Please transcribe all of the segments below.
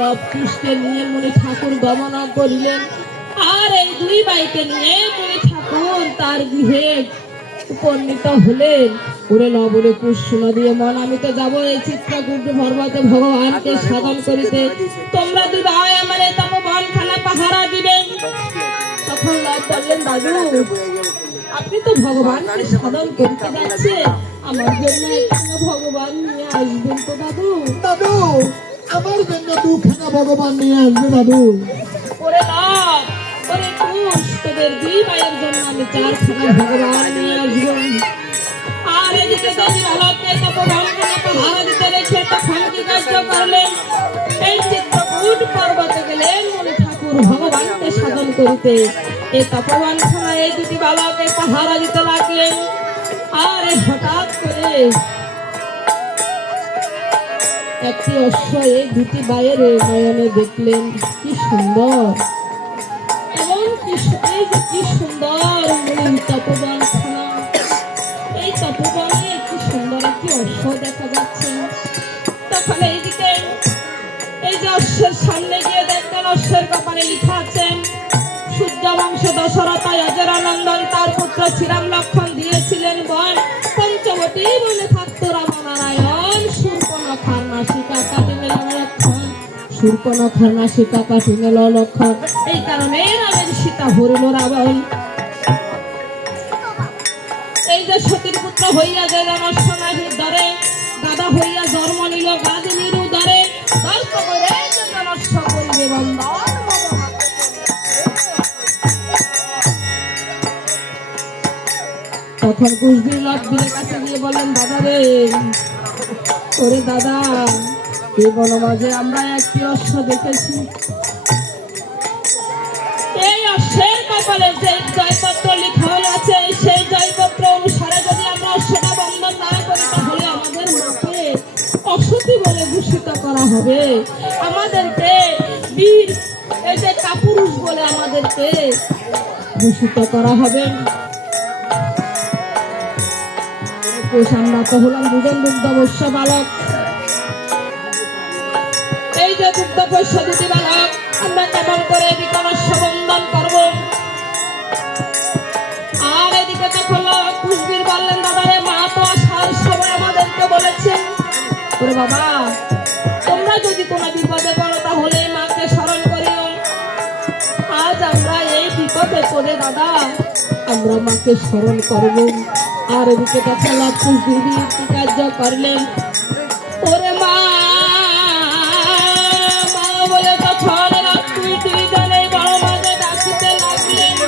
লবকুশকে নিয়ে মনে ঠাকুর গমন করিলেন। আর এই দুই ভাইকে নিয়ে মনে ঠাকুর তার গৃহে উপনীত হলেন। ওরে লবরে কুশ শোনা দিয়ে মন, আমি তো যাবো এই চিত্রকূট পর্বতে ভগবানকে সাধন করিতে, তোমরা দুই ভাই আমার এই তপবন খানা পাহারা দিবেন। তখন লব বললেন, দাদু আপনি তো ভগবানকে সাধন করতে যাচ্ছেন, আমার জন্য এখানে ভগবান নিয়ে আসবেন তো দাদু? দাদু আমার জন্য দুখানা ভগবান নিয়ে আসবে দাদু। ওরে লাভ, ওরে কুশ, তোদের দুই ভাইয়ের জন্য আমি চারখানা ভগবান নিয়ে আসবো। আর এদিকে যদি আলোকে তপবনখানা পাহারা দিতে রেখে তখন কি কার্য করলেন? এই চিত্রকূট পর্বতে গেলেন মনে ঠাকুর ভগবানকে সাধন করিতে। এই তপবনখানা এই দুটি বালকে পাহারা দিতে লাগলেন। আর হঠাৎ করে একটি অশ্ব এই দুটি বাইয়ের নয়নে দেখলেন, কি সুন্দর, এমন কি সুন্দর তপবনখানা। এই তপবনে কি সুন্দর একটি অশ্ব দেখা যাচ্ছে। তখন এইদিকে এই যে অশ্বের সামনে গিয়ে দেখলেন অশ্বের কপালে লিখা আছেন, সূর্য বংশ দশরথ অজরানন্দন তার পুত্র শ্রীরাম লক্ষণ দিয়েছিলেন বন, পঞ্চবটী বলে থাকতো রামনারায়ণ, শূর্পণখার নাসিকা কাটিনে লক্ষণ, শূর্পণখার নাসিকা কাটিনে লক্ষণ। এই কারণে রামের সীতা হরিল রাবণ। এই যে সতীর পুত্র হইয়া গেলেন অশ্বনাথের দ্বারে, গাদা হইয়া জন্ম নিল গাদিনীর উদরে, গল্প করে অশ্ব করিবে বন্দন। তখন কুশবীর লববীরের কাছে গিয়ে বলেন, দাদা রে, ওরে দাদা, এই বনমাঝে আমরা একটি অশ্ব দেখেছি। এই অশ্বের কপালে যে জয়পত্র লিখা আছে, সেই জয়পত্র অনুসারে যদি আমরা অশ্বটা বন্ধন না করি তাহলে আমাদের মাকে অসতী বলে ভূষিত করা হবে, আমাদেরকে বীর এই যে কাপুরুষ বলে আমাদেরকে ভূষিত করা হবে। আমরা তো হলাম দুজন দুগ্ধবৈশ্য বালক। এই যে দুগ্ধবৈশ্য দুটি বালক, আমরা কেমন করে এদিকে অশ্ব বন্ধন করবো? আর এদিকে তখন কুশবীর বললেন, দাদারে মা তো আসার সময় আমাদেরকে বলেছেন, ওরে বাবা তোমরা যদি কোনো বিপদে পড়ো তাহলে মাকে স্মরণ করিও। আজ আমরা এই বিপদে পড়ে দাদা আমরা মাকে স্মরণ করবো। আর এদিকে তখন কুশবীর কি কার্য করলেন? ওরে মা মা বলে তখন দুইজনে বড় মাঝে ডাকিতে লাগলেন।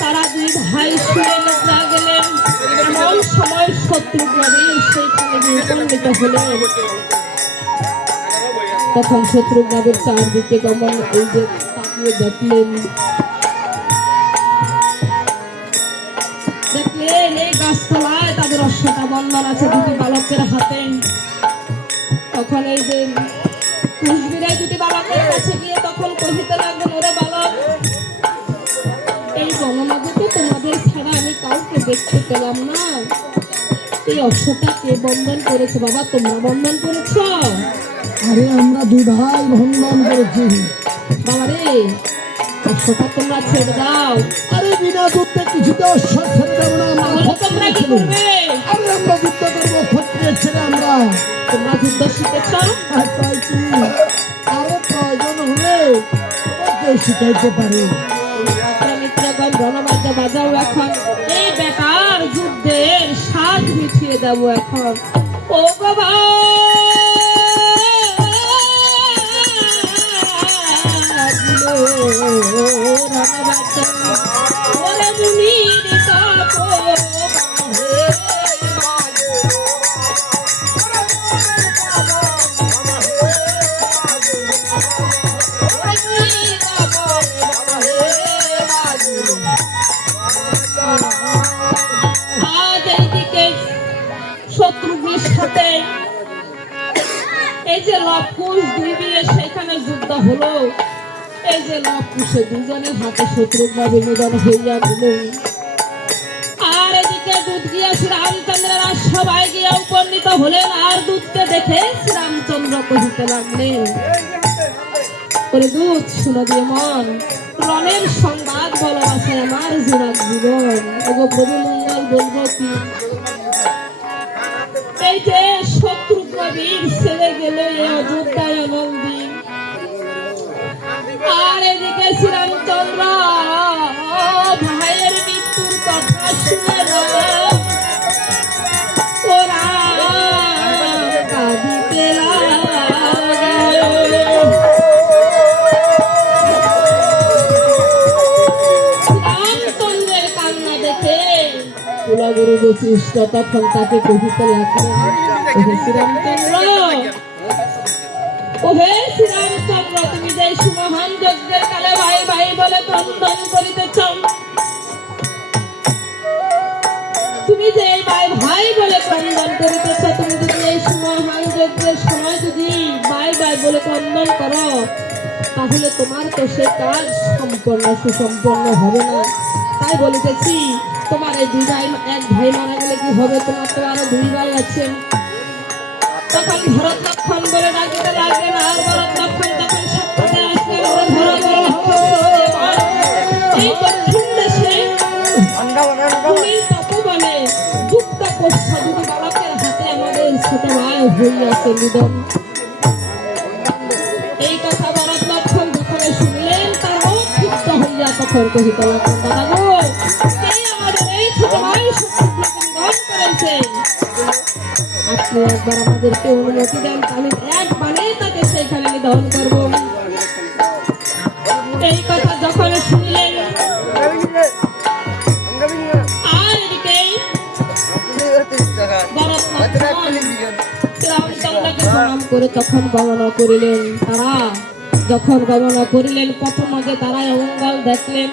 তারা দুই ভাই শুয়ে নিদ্রা গেলেন। এমন সময় শত্রুগ্রবে সেইখানে উপনীত হলেন। তখন শত্রুগ্রবের চারদিকে গমন এই যে তাকিয়ে দেখলেন এই গাছতলায় তাদের অশ্বটা বন্ধন আছে দুটি বালকের হাতে। তখন এই যে কুশবীরাই দুটি বালকের কাছে গিয়ে তখন কহিতে লাগলেন, ওরে বালক, এই বনমাঝে তো তোমাদের ছাড়া আমি কাউকে দেখতে পেলাম না, এই অশ্বটাকে বন্ধন করেছে বাবা, তোমরা বন্ধন করেছ? আরে আমরা দুই ভাই বন্ধন করেছি। বাবা রে, অশ্বটা তোমরা ছেড়ে দাও। আরে বিনা যুদ্ধে কিছুতে অশ্ব ছেড়ে দেবো না, আমরা তাহলে তোমরা কি করবে? আরে আমরা যুদ্ধ করবো, ক্ষত্রিয়ের ছেলে আমরা। তোমরা যুদ্ধ শিখেছ? আর তাই কি আরো প্রয়োজন হলে তোমাকে শিখাইতে পারি। মিত্রগণ রণবাদ্য বাজাও এখন, এই বেকার যুদ্ধের স্বাদ মিঠিয়ে দেব এখন। ও বাবা রণবাদ্য ওরে মুনির তাপো আজ এইদিকে শত্রুঘ্নের সাথে এই যে লবকুশ দুই মিলে সেখানে যুদ্ধ হলো। এই যে লবকুশে দুজনের হাতে শত্রুঘ্ন বিনোদন হইয়া দিল। আর এদিকে দুধ গিয়া শ্রীরামচন্দ্রেরা সবাই গিয়া উপনীত হলেন। আর দুধকে দেখে শ্রীরামচন্দ্র কহিতে লাগলেন, ওরে দুধ শুনো দিয়ে মন, রণের সংবাদ বলো আছে আমার জীবন জীবন। ওগো প্রভু মঙ্গল বলবো কি? এই যে শত্রুঘ্ন বীর ছেড়ে গেল এই অযোধ্যায় অনন্দিন। আর এদিকে শ্রীরামচন্দ্র ভাইয়ের মৃত্যুর কথা শুনে ওরা কাঁদিতে লাগে। রামচন্দ্রের কান্না দেখে কুলগুরু বশিষ্ঠ তখন তাকে কহিতে লাগলেন, ওহে শ্রীরামচন্দ্র, ওহে শ্রীরামচন্দ্র, তুমি যে সুমহান যজ্ঞের কালে ভাই ভাই বলে ক্রন্দন করিতেছ, তুমি যে ভাই ভাই বলে ক্রন্দন করিতেছ, তুমি যদি এই সুমহান যজ্ঞের সময় যদি ভাই ভাই বলে ক্রন্দন করো, তাহলে তোমার তো সে কাজ সম্পূর্ণ সুসম্পন্ন হবে না। তাই বলিতেছি, তোমার এই দুই ভাই, এক ভাই মারা গেলে কি হবে? তোমার তো আরো দুই ভাই আছেন। তখন ভরত লক্ষণ বলে ডাকিতে লাগলেন। আর ভরত লক্ষণ তখন সাক্ষাতে আসলেন। এই দক্ষিণ দেশে তপবনে যুক্ত পোষ্য দুটি বালকের হাতে আমাদের ছোট ভাই হইয়াছে নিধন। এই কথা ভরত লক্ষণ যখন শুনলেন, তারাও ক্ষিপ্ত হইয়া তখন কহিতে লাগলেন, দাদা গো, এই আমাদের এই ছোট ভাই শত্রুঘ্নকে নিধন করেছে। আপনি একবার আমাদেরকে অনুমতি দেন, আমি এক বাণে তাকে সেখানে নিধন করব। এই কথা যখন শুনলেন, আর এদিকে রামচন্দ্রকে প্রণাম করে তখন গণনা করিলেন। তারা যখন গণনা করিলেন, প্রথমে তারাই অমঙ্গল দেখলেন।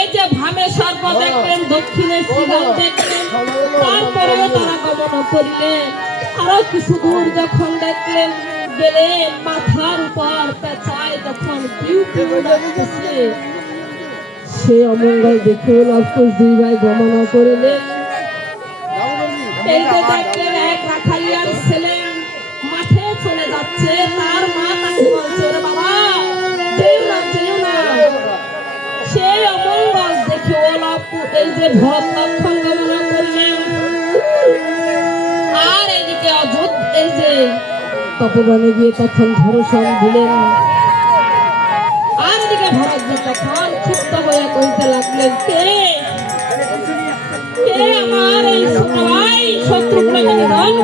এই যে ভামে সর্প দেখলেন, দক্ষিণে শ্রীরাম দেখলেন। তারপরেও তারা গমন করিলেন। আরো কিছু দূর যখন দেখলেন, গেলেন মাথার উপর পেঁচায় তখন পিউ পিউ ডাকতেছে। সে অমঙ্গল দেখে লবকুশ দুই ভাই গমন করিলেন। এই যে দেখলেন এক রাখালিয়ার ছেলে মাঠে চলে যাচ্ছে, তার মা তাকে বলছে, ওরে বাবা যেও না যেও না। সেই অমঙ্গল দেখে এই যে ভরত লক্ষণ গমন করলেন। আর এদিকে এই যে তপবনে গিয়ে তখন ধর্ষণ দিলেন। আর এদিকে ভরত তখন ক্ষিপ্ত হয়ে কইতে লাগলেন, কে আমার এই ছোট ভাই শত্রুঘ্নকে নিধন